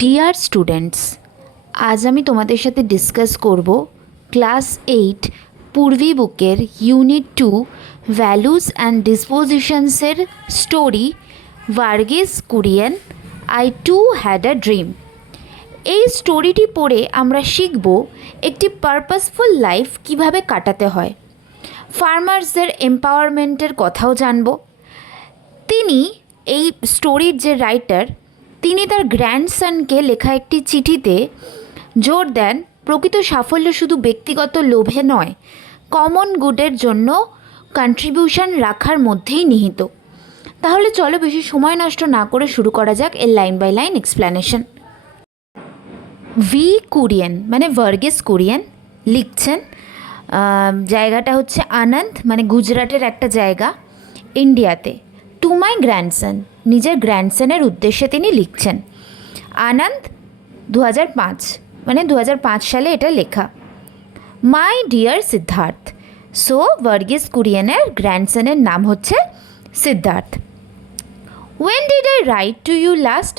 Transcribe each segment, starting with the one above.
Dear students, আজ আমি তোমাদের সাথে ডিসকাস করব ক্লাস 8 পূর্বী বুকের ইউনিট 2 ভ্যালুস অ্যান্ড ডিসপোজিশনসের story Verghese Kurien I too had a dream. এই স্টোরিটি পড়ে আমরা শিখব একটি পারপাসফুল লাইফ কিভাবে কাটাতে হয়। ফার্মার্সদের এম্পাওয়ারমেন্টের কথাও জানব। তিনি এই স্টোরির যে রাইটার, তিনি তার গ্র্যান্ডসনকে লেখা একটি চিঠিতে জোর দেন প্রকৃত সাফল্য শুধু ব্যক্তিগত লোভে নয়, কমন গুডের জন্য কন্ট্রিবিউশন রাখার মধ্যেই নিহিত। তাহলে চলো বেশি সময় নষ্ট না করে শুরু করা যাক এর line by line explanation. V Kurien মানে ভার্গিস কুরিয়েন লিখছেন, জায়গাটা হচ্ছে আনন্দ মানে গুজরাটের একটা জায়গা ইন্ডিয়াতে। টু মাই গ্র্যান্ডসন, নিজের গ্র্যান্ডসনের উদ্দেশ্যে তিনি লিখছেন। আনন্দ 2005 মানে 2005 সালে এটা লেখা। My dear Siddharth, so Verghese কুরিয়েনের গ্র্যান্ডসনের নাম হচ্ছে Siddharth. When did I write to you last,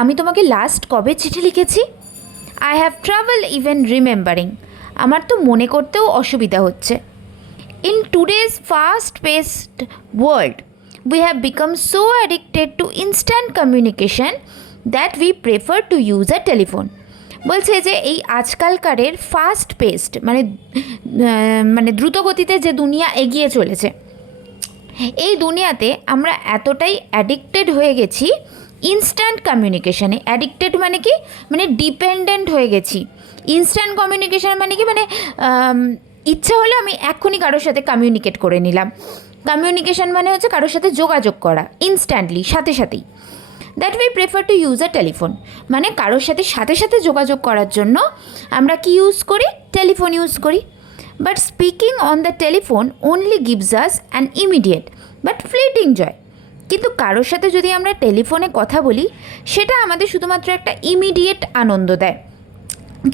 আমি তোমাকে লাস্ট কবে চিঠি লিখেছি? I have trouble even remembering, আমার তো মনে করতেও অসুবিধা হচ্ছে। In today's fast paced world we have become so addicted to instant communication that we prefer to use a telephone. বলছে যে এই আজকালকারের ফাস্ট পেসড মানে দ্রুত গতিতে যে দুনিয়া এগিয়ে চলেছে, এই দুনিয়াতে আমরা এতটাই অ্যাডিক্টেড হয়ে গেছি ইনস্ট্যান্ট কমিউনিকেশানে। অ্যাডিক্টেড মানে কি, মানে ডিপেন্ডেন্ট হয়ে গেছি। ইনস্ট্যান্ট কমিউনিকেশান মানে কি, মানে ইচ্ছা হলে আমি এক্ষুনি কারোর সাথে কমিউনিকেট করে নিলাম। কমিউনিকেশান মানে হচ্ছে কারোর সাথে যোগাযোগ করা ইনস্ট্যান্টলি, সাথে সাথেই। That we prefer to use a telephone, মানে কারোর সাথে সাথে সাথে যোগাযোগ করার জন্য আমরা কি ইউজ করি? টেলিফোন ইউজ করি। But speaking on the telephone only gives us an immediate but fleeting joy. কিন্তু কারোর সাথে যদি আমরা টেলিফোনে কথা বলি, সেটা আমাদের শুধুমাত্র একটা ইমিডিয়েট আনন্দ দেয়,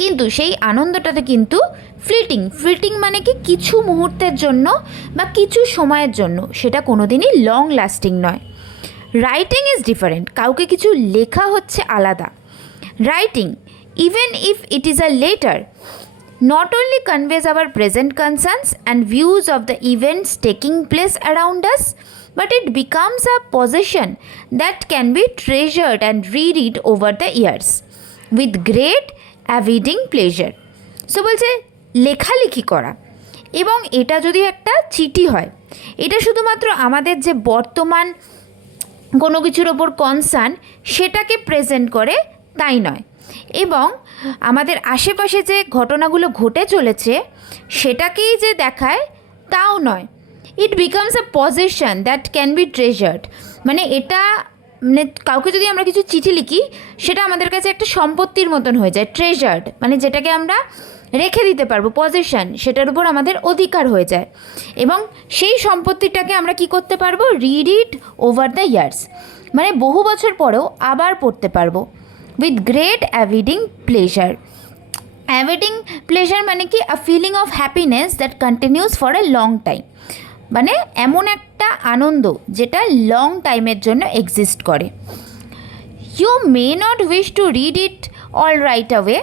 কিন্তু সেই আনন্দটাতে কিন্তু ফ্লিটিং মানে কি, কিছু মুহূর্তের জন্য বা কিছু সময়ের জন্য, সেটা কোনো দিনই লং লাস্টিং নয়। রাইটিং ইজ ডিফারেন্ট, কাউকে কিছু লেখা হচ্ছে আলাদা। Writing, even if it is a letter, not only conveys our present concerns and views of the events taking place around us, but it becomes a possession that can be treasured and reread over the years with great abiding pleasure. So বলছে লেখালেখি করা, এবং এটা যদি একটা চিঠি হয়, এটা শুধুমাত্র আমাদের যে বর্তমান কোনো কিছুর ওপর কনসার্ন সেটাকে প্রেজেন্ট করে তাই নয়, এবং আমাদের আশেপাশে যে ঘটনাগুলো ঘটে চলেছে সেটাকেই যে দেখায় তাও নয়। It becomes a possession that can be treasured, মানে এটা মানে কাউকে যদি আমরা কিছু চিঠি লিখি, সেটা আমাদের কাছে একটা সম্পত্তির মতন হয়ে যায়। ট্রেজার্ড মানে যেটাকে আমরা রেখে দিতে পারবো, পজেশন, সেটার উপর আমাদের অধিকার হয়ে যায়, এবং সেই সম্পত্তিটাকে আমরা কি করতে পারবো? Read it over the years, মানে বহু বছর পরেও আবার পড়তে পারবো। With great abiding pleasure. Abiding pleasure মানে কি, a feeling of happiness that continues for a long time, মানে এমন একটা আনন্দ যেটা লং টাইমের জন্য এক্সিস্ট করে। You may not wish to read it all right away,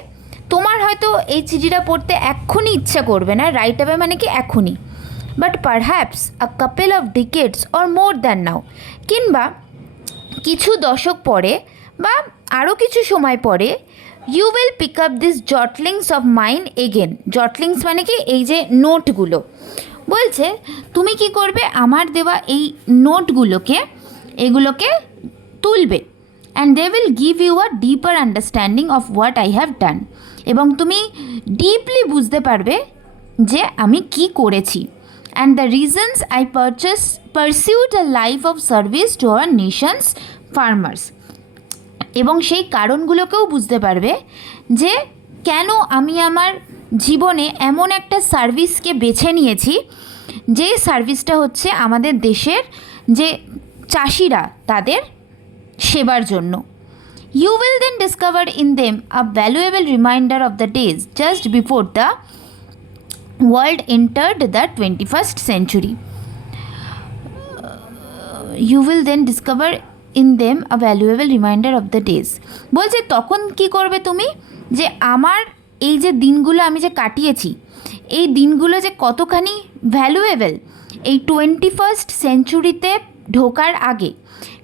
তোমার হয়তো এই চিঠিটা পড়তে এক্ষুনি ইচ্ছা করবে না, রাইট অ্যাওয়ে মানে কি এক্ষুনি, but perhaps a couple of decades or more than now, কিংবা কিছু দশক পরে বা আরও কিছু সময় পরে, you will pick up this jottings of mind again. Jottings মানে কি, এই যে নোটগুলো, বলছে তুমি কি করবে? আমার দেওয়া এই নোটগুলোকে, এগুলোকে তুলবে, and they will give you a deeper understanding of what I have done, এবং তুমি ডিপলি বুঝতে পারবে যে আমি কি করেছি। And the reasons I pursued a life of service to our nation's farmers, এবং সেই কারণগুলোকেও বুঝতে পারবে যে কেন আমি আমার জীবনে এমন একটা সার্ভিসকে বেছে নিয়েছি, যে সার্ভিসটা হচ্ছে আমাদের দেশের যে চাষিরা, তাদের সেবার জন্য। You will then discover in them a valuable reminder of the days just before the world entered the 21st century. You will then discover in them a valuable reminder of the days. বলছে তখন কি করবে তুমি, যে আমার এই যে দিনগুলো আমি যে কাটিয়েছি, এই দিনগুলো যে কতখানি ভ্যালুয়েবল এই 21st সেঞ্চুরিতে ঢোকার আগে,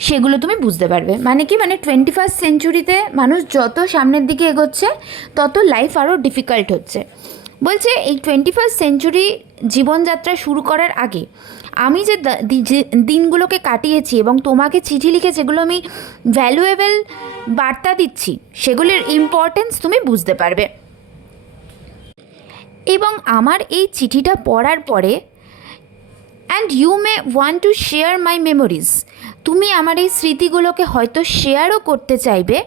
সেগুলো তুমি বুঝতে পারবে। মানে কি, মানে 21st সেঞ্চুরিতে মানুষ যত সামনের দিকে এগোচ্ছে তত লাইফ আরও ডিফিকাল্ট হচ্ছে। বলছে এই 21st সেঞ্চুরি জীবনযাত্রা শুরু করার আগে আমি যে দিনগুলোকে কাটিয়েছি এবং তোমাকে চিঠি লিখে যেগুলো আমি ভ্যালুয়েবল বার্তা দিচ্ছি, সেগুলির ইম্পর্টেন্স তুমি বুঝতে পারবে। এবং আমার এই চিঠিটা পড়ার পরে and you may want to share my memories, তুমি আমার এই স্মৃতিগুলোকে হয়তো শেয়ারও করতে চাইবে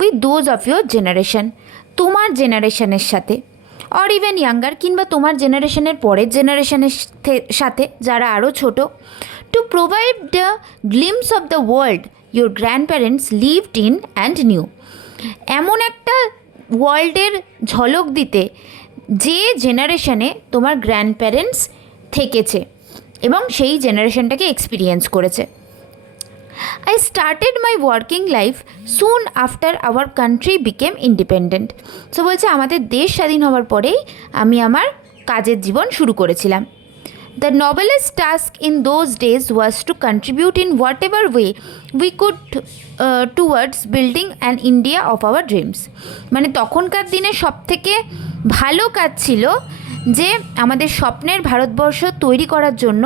with those of your generation, তোমার জেনারেশনের সাথে, অর ইভেন ইয়াঙ্গার, কিংবা তোমার জেনারেশনের পরের জেনারেশনের সাথে যারা আরও ছোটো, to provide the glimpse of the world your grand parents lived in and new, এমন একটা ওয়ার্ল্ডের ঝলক দিতে যে জেনারেশনে তোমার গ্র্যান্ড প্যারেন্টস থেকেছে এবং সেই জেনারেশনটাকে এক্সপিরিয়েন্স করেছে। I started my working life soon after our country became independent. So বলছে আমাদের দেশ স্বাধীন হওয়ার পরেই আমি আমার কাজের জীবন শুরু করেছিলাম। The noblest task in those days was to contribute in whatever way we could towards building an India of our dreams. মানে তখনকার দিনে সবথেকে ভালো কাজ ছিল যে আমাদের স্বপ্নের ভারতবর্ষ তৈরি করার জন্য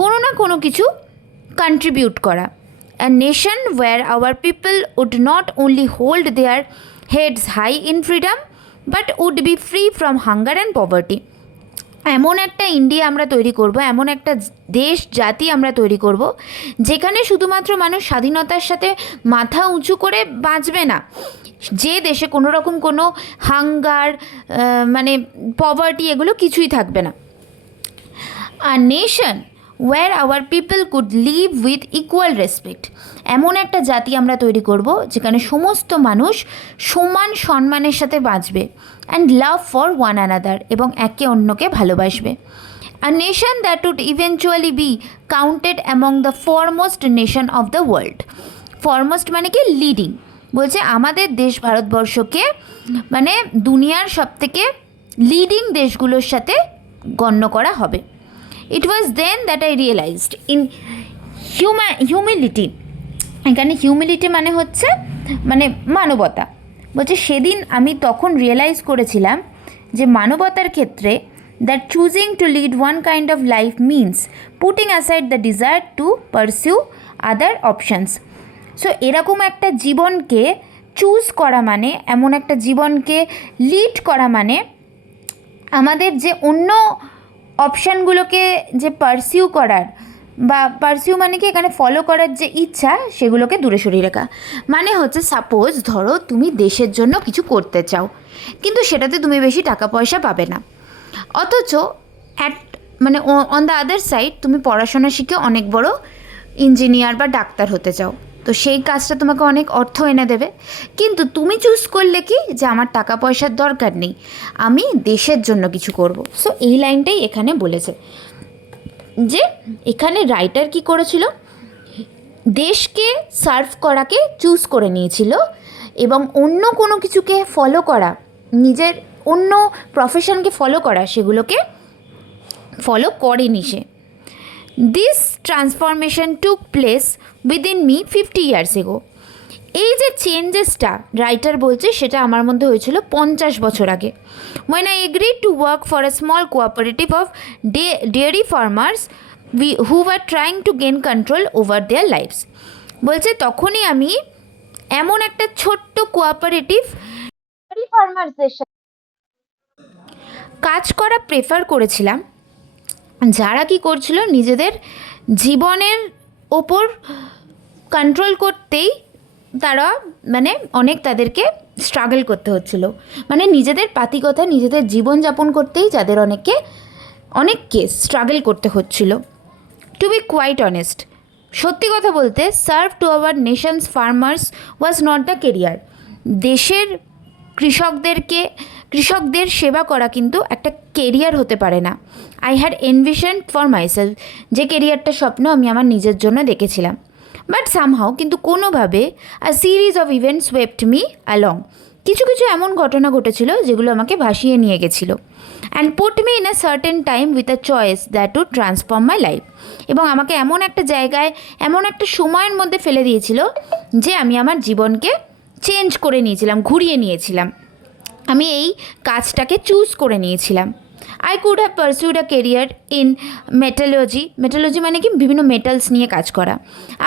কোনো না কোনো কিছু কন্ট্রিবিউট করা। A nation where our people would not only hold their heads high in freedom but would be free from hunger and poverty. এমন একটা ইন্ডিয়া আমরা তৈরি করব, এমন একটা দেশ জাতি আমরা তৈরি করব যেখানে শুধুমাত্র মানুষ স্বাধীনতার সাথে মাথা উঁচু করে বাঁচবে না, যে দেশে কোনো রকম কোনো হাঙ্গার মানে পভার্টি এগুলো কিছুই থাকবে না। আর nation where our people could live with equal respect, এমন একটা জাতি আমরা তৈরি করব যেখানে সমস্ত মানুষ সমান সম্মানের সাথে বাঁচবে, and love for one another, এবং একে অন্যকে ভালোবাসবে। A nation that would eventually be counted among the foremost nation of the world. foremost মানে কি, লিডিং। বলছে আমাদের দেশ ভারতবর্ষকে মানে দুনিয়ার সবথেকে লিডিং দেশগুলোর সাথে গণ্য করা হবে। It was then that I realized in humility, এখানে হিউমিলিটি মানে হচ্ছে মানে মানবতা। বলছে সেদিন আমি তখন রিয়েলাইজ করেছিলাম যে মানবতার ক্ষেত্রে that choosing to lead one kind of life means putting aside the desire to pursue other options. So এরকম একটা জীবনকে চুজ করা মানে, এমন একটা জীবনকে লিড করা মানে আমাদের যে অন্য অপশানগুলোকে যে পারসিউ করার, বা পারসিউ মানে কি এখানে ফলো করার যে ইচ্ছা, সেগুলোকে দূরে সরিয়ে রাখা। মানে হচ্ছে সাপোজ ধরো তুমি দেশের জন্য কিছু করতে চাও, কিন্তু সেটাতে তুমি বেশি টাকা পয়সা পাবে না, অথচ মানে অন দ্য আদার সাইড তুমি পড়াশোনা শিখে অনেক বড় ইঞ্জিনিয়ার বা ডাক্তার হতে চাও, তো সেই কাজটা তোমাকে অনেক অর্থ এনে দেবে, কিন্তু তুমি চুজ করলে কি যে আমার টাকা পয়সার দরকার নেই, আমি দেশের জন্য কিছু করব। সো এই লাইনটাই এখানে বলেছে যে এখানে রাইটার কি করেছিল, দেশকে সার্ভ করাকে চুজ করে নিয়েছিল এবং অন্য কোনো কিছুকে ফলো করা, নিজের অন্য প্রফেশনকে ফলো করা, সেগুলোকে ফলো করেনি সে। This transformation took place within me 50 years ago. এই যে চেঞ্জেসটা রাইটার বলছে সেটা আমার মধ্যে হয়েছিল 50 বছর আগে। when I agreed to work for a small cooperative of dairy farmers who were trying to gain control over their lives. বলছে তখনই আমি এমন একটা ছোট্ট কোঅপারেটিভ ডেয়ারি ফার্মার্সদের সাথে কাজ করা প্রেফার করেছিলাম, যারা কি করছিল নিজেদের জীবনের ওপর কন্ট্রোল করতেই তারা মানে অনেক তাদেরকে স্ট্রাগল করতে হচ্ছিল, মানে নিজেদের পাতিকথা নিজেদের জীবনযাপন করতেই যাদের অনেককে স্ট্রাগল করতে হচ্ছিল। টু বি কোয়াইট অনেস্ট, সত্যি কথা বলতে serve two our nation's farmers was not the career. দেশের কৃষকদের সেবা করা কিন্তু একটা কেরিয়ার হতে পারে না। I had envision for myself, যে কেরিয়ারটা স্বপ্ন আমি আমার নিজের জন্য দেখেছিলাম। বাট সামহাও কিন্তু কোনোভাবে আ series of events swept me along. কিছু কিছু এমন ঘটনা ঘটেছিল যেগুলো আমাকে ভাসিয়ে নিয়ে গেছিলো and put me in a certain time with a choice that would transform my life. এবং আমাকে এমন একটা জায়গায়, এমন একটা সময়ের মধ্যে ফেলে দিয়েছিল যে আমি আমার জীবনকে চেঞ্জ করে নিয়েছিলাম, ঘুরিয়ে নিয়েছিলাম। আমি এই কাজটাকে চুজ করে নিয়েছিলাম। I could have pursued a career in metallurgy. Metallurgy মানে কি, বিভিন্ন মেটালস নিয়ে কাজ করা।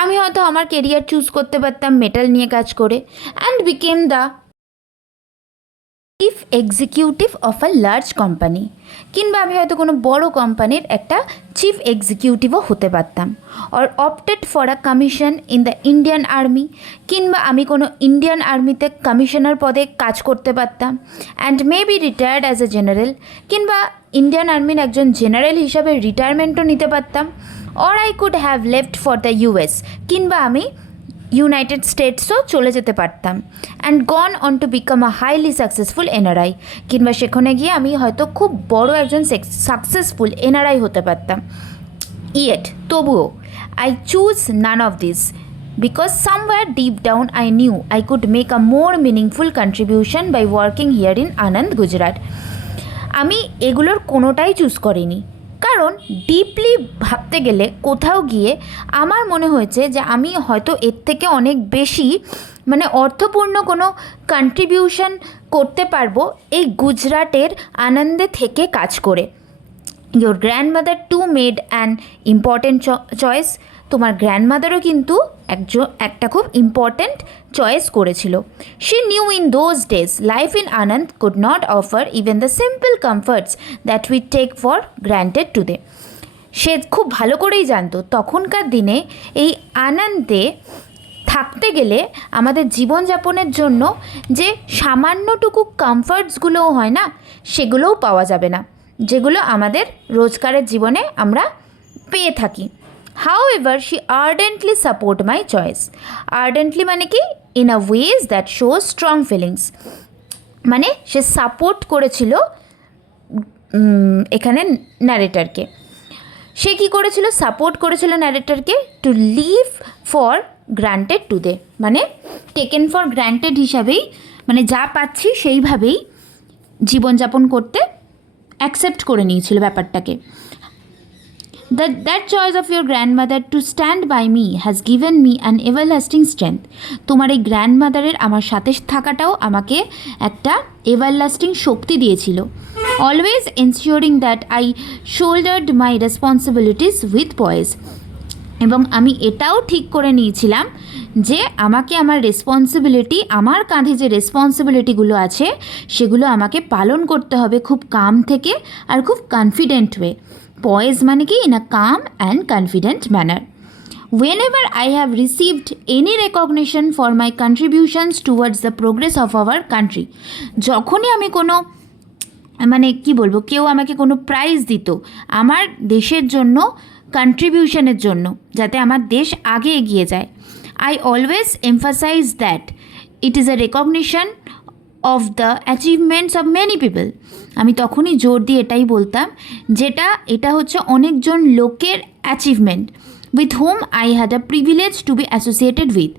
আমি হয়তো আমার কেরিয়ার চুজ করতে পারতাম মেটাল নিয়ে কাজ করে, and became the chief executive of a large company. কিংবা আমি হয়তো কোনো বড় কোম্পানির একটা চিফ এক্সিকিউটিভও হতে পারতাম। Or opted for a commission in the Indian army. কিংবা আমি কোনো ইন্ডিয়ান আর্মিতে কমিশনার পদে কাজ করতে পারতাম, and may be retired as a general. কিংবা ইন্ডিয়ান আর্মির একজন জেনারেল হিসাবে রিটায়ারমেন্টও নিতে পারতাম। Or I could have left for the US. কিংবা আমি ইউনাইটেড স্টেটসও চলে যেতে পারতাম, and gone on to become a highly successful NRI. কিংবা সেখানে গিয়ে আমি হয়তো খুব বড় একজন সাকসেসফুল এনআরআই হতে পারতাম। ইয়েট তবুও I choose none of this because somewhere deep down I knew I could make a more meaningful contribution by working here in Anand, Gujarat. আমি এগুলোর কোনোটাই চুজ করিনি, কারণ ডিপলি ভাবতে গেলে কোথাও গিয়ে আমার মনে হয়েছে যে আমি হয়তো এর থেকে অনেক বেশি মানে অর্থপূর্ণ কোনো কন্ট্রিবিউশন করতে পারবো এই গুজরাটের আনন্দে থেকে কাজ করে। Your grandmother to made an important choice. তোমার গ্র্যান্ডমাদারও কিন্তু একটা খুব ইম্পর্ট্যান্ট চয়েস করেছিল। She knew in those days life in Anand could not offer even the simple comforts that we take for granted today. সে খুব ভালো করেই জানতো তখনকার দিনে এই আনন্দে থাকতে গেলে আমাদের জীবনযাপনের জন্য যে সামান্যটুকু কমফর্টসগুলোও হয় না, সেগুলোও পাওয়া যাবে না, যেগুলো আমাদের রোজকারের জীবনে আমরা পেয়ে থাকি। However, she ardently support my choice. Ardently মানে কি, in a ways that shows strong feelings. মানে সে সাপোর্ট করেছিল এখানে ন্যারেটরকে। সে কী করেছিল, সাপোর্ট করেছিল ন্যারেটরকে to live for granted today, মানে টেকেন ফর গ্রান্টেড হিসাবেই, মানে যা পাচ্ছি সেইভাবেই জীবনযাপন করতে অ্যাকসেপ্ট করে নিয়েছিল ব্যাপারটাকে। That choice of your grandmother to stand by me has given me an everlasting strength. তোমার এই গ্র্যান্ডমাদারের আমার সাথে থাকাটাও আমাকে একটা এভারলাস্টিং শক্তি দিয়েছিল। Always ensuring that I shouldered my responsibilities with poise. এবং আমি এটাও ঠিক করে নিয়েছিলাম যে আমাকে আমার রেসপন্সিবিলিটি, আমার কাঁধে যে রেসপন্সিবিলিটিগুলো আছে সেগুলো আমাকে পালন করতে হবে খুব কাম থেকে আর খুব কনফিডেন্ট ওয়ে। পয়েজ মানে কি, in a calm and confident manner. Whenever I have received any recognition for my contributions towards the progress of our country, যখনই আমি কোনো মানে কি বলবো, কেউ আমাকে কোনো প্রাইজ দিত আমার দেশের জন্য কন্ট্রিবিউশনের জন্য, যাতে আমার দেশ আগে এগিয়ে যায়, I always emphasize that it is a recognition of the achievements of many people. আমি তখনই জোর দিয়ে এটাই বলতাম যেটা এটা হচ্ছে অনেকজন লোকের achievement, with whom I had a privilege to be associated with.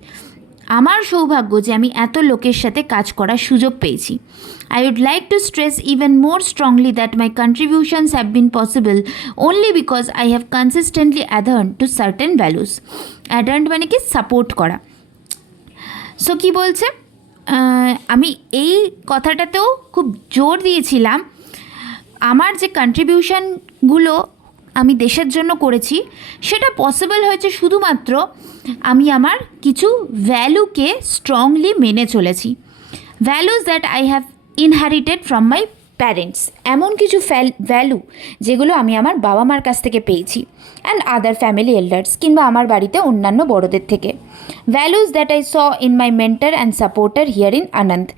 আমার সৌভাগ্য যে আমি এত লোকের সাথে কাজ করার সুযোগ পেয়েছি। I would like to stress even more strongly that my contributions have been possible only because I have consistently adhered to certain values. Adherent মানে কি, সাপোর্ট করা। সো কি বলছে, আমি এই কথাটাতেও খুব জোর দিয়েছিলাম আমার যে কন্ট্রিবিউশনগুলো আমি দেশের জন্য করেছি সেটা পসিবল হয়েছে শুধুমাত্র আমি আমার কিছু ভ্যালুকে স্ট্রংলি মেনে চলেছি। Values that I have inherited from my parents, এমন কিছু ভ্যালু যেগুলো আমি আমার বাবা মার কাছ থেকে পেয়েছি, অ্যান্ড আদার ফ্যামিলি এল্ডার্স, কিংবা আমার বাড়িতে অন্যান্য বড়দের থেকে। Values that I saw in my mentor and supporter here in Anand,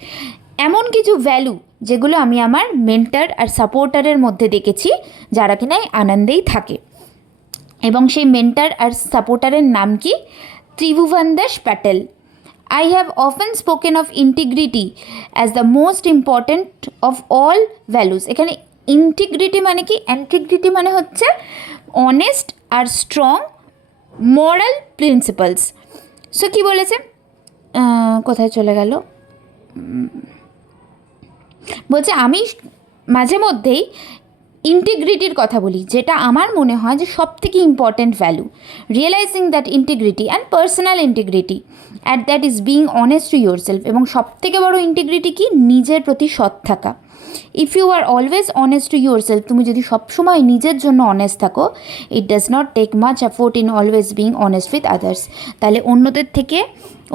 এমন কিছু ভ্যালু যেগুলো আমি আমার মেন্টার আর সাপোর্টারের মধ্যে দেখেছি যারা কিনা আনন্দেই থাকে। এবং সেই মেন্টার আর সাপোর্টারের নাম কি, ত্রিভুবনদাস Patel. I have often spoken of integrity as the most important of all values. এখানে ইন্টিগ্রিটি মানে কি, ইন্টিগ্রিটি মানে হচ্ছে অনেস্ট আর স্ট্রং মোরাল প্রিন্সিপালস। সো কী বলেছে, কোথায় চলে গেল, বলছে আমি মাঝে মধ্যেই ইন্টিগ্রিটির কথা বলি, যেটা আমার মনে হয় যে সব থেকে important value. Realising that integrity and personal integrity at that is being honest to your self, এবং সব থেকে বড়ো ইন্টিগ্রিটি কি, নিজের প্রতি সৎ থাকা। If you are always honest to your self, তুমি যদি সবসময় নিজের জন্য অনেস্ট থাকো, it does not take much effort in always being honest with others, তাহলে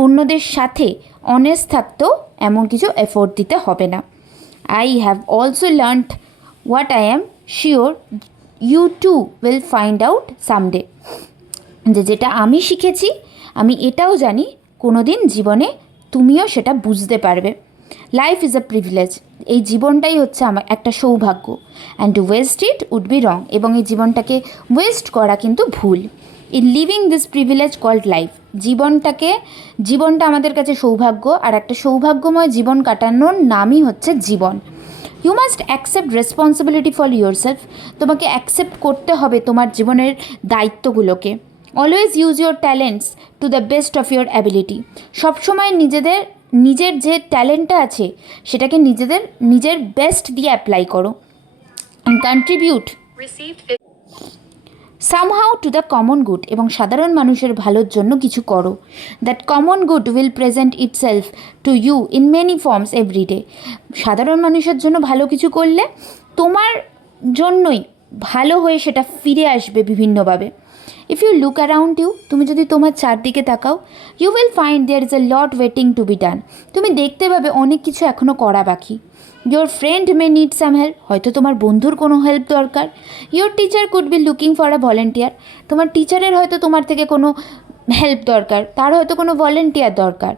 অন্যদের সাথে অনেস্ট থাকতেও এমন কিছু এফোর্ট দিতে হবে না। I have also learnt what I am sure you too will find out someday, যেটা আমি শিখেছি, আমি এটাও জানি কোনো দিন জীবনে তুমিও সেটা বুঝতে পারবে। লাইফ ইজ আ প্রিভিলেজ, এই জীবনটাই হচ্ছে আমার একটা সৌভাগ্য, and to waste it would be wrong, এবং এই জীবনটাকে ওয়েস্ট করা কিন্তু ভুল। In living this privilege called life, জীবনটা আমাদের কাছে সৌভাগ্য, আর একটা সৌভাগ্যময় জীবন কাটানোর নামই হচ্ছে জীবন। You must accept responsibility for yourself, তোমাকে অ্যাকসেপ্ট করতে হবে তোমার জীবনের দায়িত্বগুলোকে। Always use your talents to the best of your ability, সবসময় নিজের যে ট্যালেন্টটা আছে সেটাকে নিজের বেস্ট দিয়ে অ্যাপ্লাই করো। And contribute somehow to the common good, এবং সাধারণ মানুষের ভালোর জন্য কিছু করো। That common good will present itself to you in many forms everyday, সাধারণ মানুষের জন্য ভালো কিছু করলে তোমার জন্যই ভালো হয়ে সেটা ফিরে আসবে বিভিন্নভাবে। If you look around you, তুমি যদি তোমার চারদিকে তাকাও, you will find there is a lot waiting to be done, তুমি দেখতে পাবে অনেক কিছু এখনও করা বাকি। Your friend may need some help, হয়তো তোমার বন্ধুর কোনো হেল্প দরকার। Your teacher could be looking for a volunteer, তোমার টিচারের হয়তো তোমার থেকে কোনো হেল্প দরকার, তার হয়তো কোনো ভলেন্টিয়ার দরকার।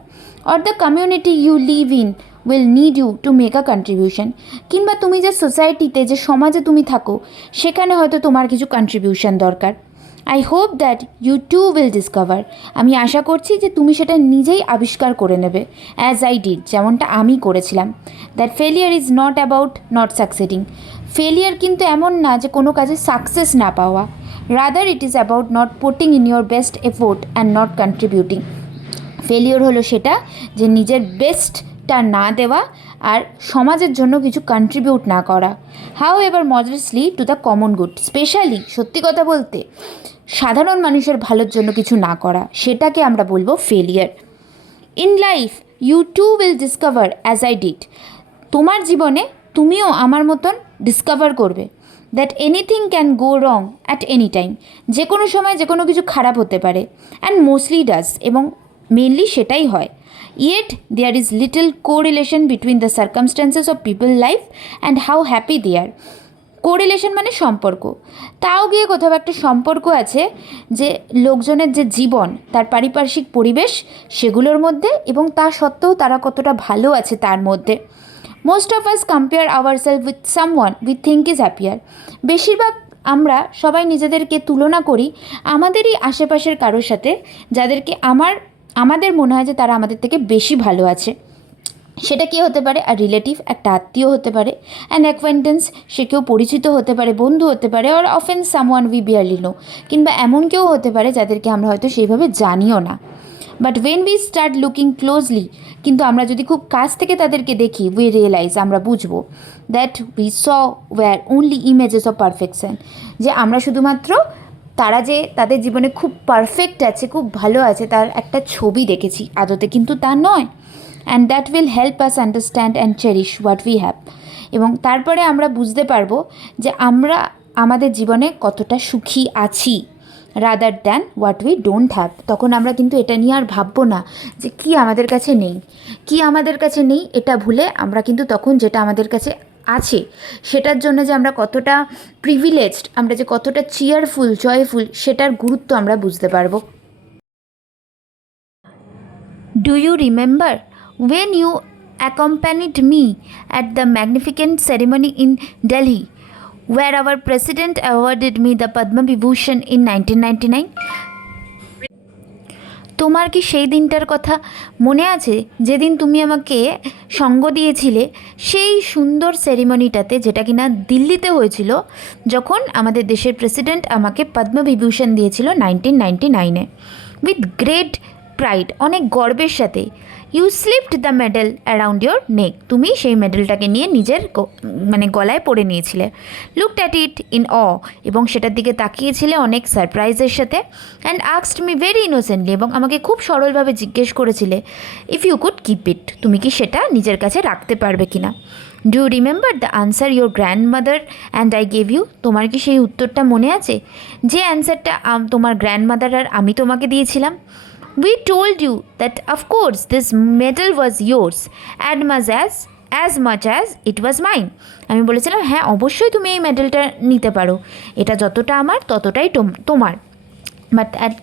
Or the community you live in will need you to make a contribution, কিংবা তুমি যে সোসাইটিতে, যে সমাজে তুমি থাকো, সেখানে হয়তো তোমার কিছু কন্ট্রিবিউশন দরকার। I hope that you too will discover, আমি আশা করছি যে তুমি সেটা নিজেই আবিষ্কার করে নেবে, অ্যাজ আই ডিড, যেমনটা আমি করেছিলাম। That failure is not about not সাকসিডিং, failure কিন্তু এমন না যে কোনো কাজে সাকসেস না পাওয়া, rather it is about not putting in your best effort and not contributing. Failure হলো সেটা যে নিজের বেস্টটা না দেওয়া আর সমাজের জন্য কিছু কন্ট্রিবিউট না করা। How ever moderately two the common good, specially সত্যি কথা বলতে সাধারণ মানুষের ভালোর জন্য কিছু না করা, সেটাকে আমরা বলবো failure. In life you too will discover as I did, তোমার জীবনে তুমিও আমার মতন ডিসকভার করবে that anything can go wrong at any time, যে কোনো সময় যে কোনো কিছু খারাপ হতে পারে, অ্যান্ড মোস্টলি ডাজ, এবং মেনলি সেটাই হয়। Yet there is little correlation between the circumstances of people life and how happy they are. Correlation মানে সম্পর্ক, তাও গিয়ে কোথাও একটা সম্পর্ক আছে যে লোকজনের যে জীবন, তার পারিপার্শ্বিক পরিবেশ সেগুলোর মধ্যে, এবং তা সত্ত্বেও তারা কতটা ভালো আছে তার মধ্যে। Most of us compare our self with someone we think is happier, বেশিরভাগ আমরা সবাই নিজেদেরকে তুলনা করি আমাদেরই আশেপাশের কারোর সাথে, যাদেরকে আমাদের মনে হয় যে তারা আমাদের থেকে বেশি ভালো আছে। সেটা কী হতে পারে, আর রিলেটিভ, একটা আত্মীয় হতে পারে, অ্যান অ্যাকোয়েন্টেন্স, সে কেউ পরিচিত হতে পারে, বন্ধু হতে পারে, or often someone we barely know, কিংবা এমন কেউ হতে পারে যাদেরকে আমরা হয়তো সেইভাবে জানিও না। But when we start looking closely, কিন্তু আমরা যদি খুব কাছ থেকে তাদেরকে দেখি, উই রিয়েলাইজ, আমরা বুঝবো that we saw were only images of perfection, যে আমরা শুধুমাত্র তারা যে তাদের জীবনে খুব পারফেক্ট আছে, খুব ভালো আছে, তার একটা ছবি দেখেছি, আদতে কিন্তু তা নয়। And that will help us understand and cherish what we have, এবং তারপরে আমরা বুঝতে পারবো যে আমরা আমাদের জীবনে কতটা সুখী আছি, rather than what we don't have. তখন আমরা কিন্তু এটা নিয়ে আর ভাববো না যে কী আমাদের কাছে নেই, এটা ভুলে আমরা কিন্তু তখন যেটা আমাদের কাছে আছে সেটার জন্য যে আমরা কতটা প্রিভিলেজড, আমরা যে কতটা চিয়ারফুল, জয়ফুল, সেটার গুরুত্ব আমরা বুঝতে পারবো। Do you remember when you accompanied me at the magnificent ceremony in Delhi where our president awarded me the Padma Vibhushan in 1999? তোমার কি সেই দিনটার কথা মনে আছে যেদিন তুমি আমাকে সঙ্গ দিয়েছিলে সেই সুন্দর সেরিমনিটাতে, যেটা কিনা দিল্লিতে হয়েছিল, যখন আমাদের দেশের প্রেসিডেন্ট আমাকে পদ্মবিভূষণ দিয়েছিল 1999-এ, উইথ গ্রেট প্রাইড, অনেক গর্বের সাথে। You slipped the medal around your neck, তুমি সেই মেডেলটাকে নিয়ে নিজের মানে গলায় পরে নিয়েছিলে। লুকড অ্যাট ইট ইন এবং সেটার দিকে তাকিয়েছিলে অনেক সারপ্রাইজের সাথে। And asked me very innocently, এবং আমাকে খুব সরলভাবে জিজ্ঞেস করেছিলে if you could keep it, তুমি কি সেটা নিজের কাছে রাখতে পারবে কিনা। Do you remember the answer your grandmother and I gave you, তোমার কি সেই উত্তরটা মনে আছে যে অ্যান্সারটা তোমার গ্র্যান্ডমাদার আর আমি তোমাকে দিয়েছিলাম। We told you that of course this medal was yours as much as it was mine. আমি বলেছিলাম হ্যাঁ অবশ্যই তুমি এই মেডেলটা নিতে পারো, এটা যতটা আমার ততটাই তোমার। But that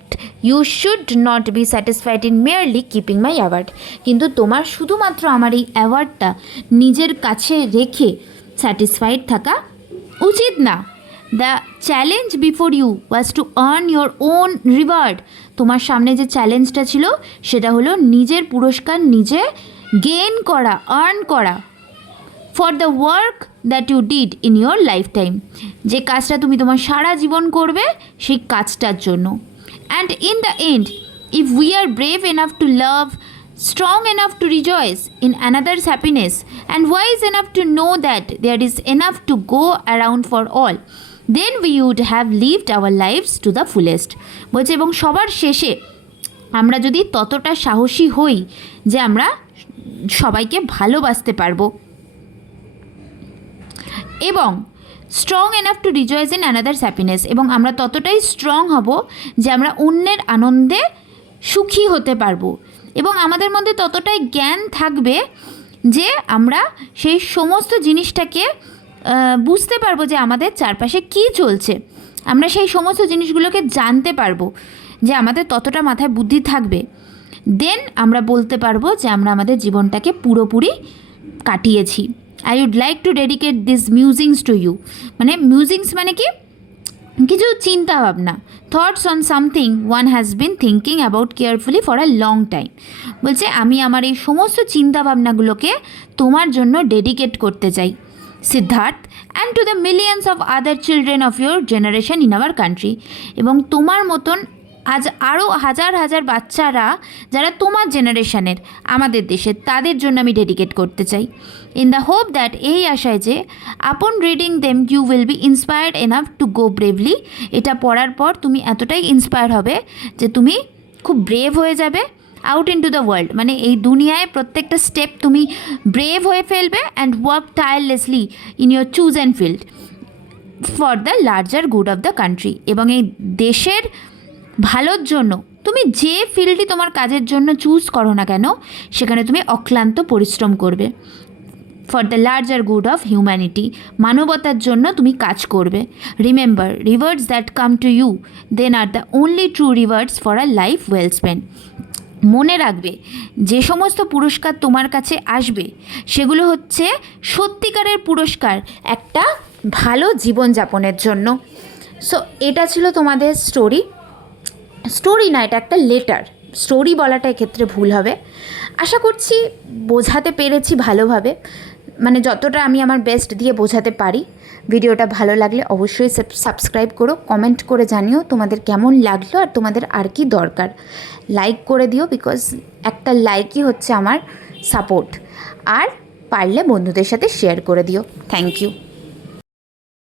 you should not be satisfied in merely keeping my award, কিন্তু তোমার শুধুমাত্র আমার এই অ্যাওয়ার্ডটা নিজের কাছে রেখে স্যাটিসফাইড থাকা উচিত না। The challenge before you was to earn your own reward, তোমার সামনে যে চ্যালেঞ্জটা ছিল সেটা হলো নিজের পুরস্কার নিজে গেইন করা, আর্ন করা। For the work that you did in your lifetime, যে কাজটা তুমি তোমার সারা জীবন করবে সেই কাজটার জন্য। And in the end if we are brave enough to love, strong enough to rejoice in another's happiness, and wise enough to know that there is enough to go around for all, then we would have lived our lives to the fullest. বলছে এবং সবার শেষে আমরা যদি ততটা সাহসী হই যে আমরা সবাইকে ভালোবাসতে পারবো, এবং strong enough to rejoice in another's happiness, এবং আমরা ততটাই স্ট্রং হব যে আমরা অন্যের আনন্দে সুখী হতে পারবো, এবং আমাদের মধ্যে ততটাই জ্ঞান থাকবে যে আমরা সেই সমস্ত জিনিসটাকে বুঝতে পারবো যে আমাদের চারপাশে কী চলছে, আমরা সেই সমস্ত জিনিসগুলোকে জানতে পারবো, যে আমাদের ততটা মাথায় বুদ্ধি থাকবে। দেন আমরা বলতে পারবো যে আমরা আমাদের জীবনটাকে পুরোপুরি কাটিয়েছি। I would like to dedicate this musings to you, মানে মিউজিংস মানে কি, কিছু চিন্তা ভাবনা, thoughts on something one has been thinking about carefully for a long time. বলছে আমি আমার এই সমস্ত চিন্তা ভাবনাগুলোকে তোমার জন্য ডেডিকেট করতে চাই Siddharth, and to the millions of other children of your generation in our country, এবং তোমার মতন আজ আরও হাজার হাজার বাচ্চারা যারা তোমার জেনারেশনের আমাদের দেশে, তাদের জন্য আমি ডেডিকেট করতে চাই। ইন দ্য হোপ দ্যাট, এই আশায় যে upon reading them you will be inspired enough to go bravely, এটা পড়ার পর তুমি এতটাই ইন্সপায়ার হবে যে তুমি খুব ব্রেভ হয়ে যাবে out in to the world, মানে এই দুনিয়ায় প্রত্যেকটা স্টেপ তুমি ব্রেভ হয়ে ফেলবে, and work tirelessly in your choose and field for the larger good of the country, এবং এই দেশের ভালোর জন্য তুমি যে ফিল্ডই তোমার কাজের জন্য চুজ করো না কেন সেখানে তুমি অক্লান্ত পরিশ্রম করবে। For the larger good of humanity, মানবতার জন্য তুমি কাজ করবে। Remember, rewards that come to you then are the only true rewards for a life well spend. মনে রাখবে যে সমস্ত পুরস্কার তোমার কাছে আসবে সেগুলো হচ্ছে সত্যিকারের পুরস্কার একটা ভালো জীবনযাপনের জন্য। সো এটা ছিল তোমাদের স্টোরি না, এটা একটা লেটার। স্টোরি বলাটা এক্ষেত্রে ভুল হবে। আশা করছি বোঝাতে পেরেছি ভালোভাবে, মানে যতটা আমি আমার বেস্ট দিয়ে বোঝাতে পারি। ভিডিওটা ভালো লাগলে অবশ্যই সাবস্ক্রাইব করো, কমেন্ট করে জানিও তোমাদের কেমন লাগলো আর তোমাদের আর কি দরকার। লাইক করে দিও, বিকজ একটা লাইকই হচ্ছে আমার সাপোর্ট, আর পারলে বন্ধুদের সাথে শেয়ার করে দিও। Thank you.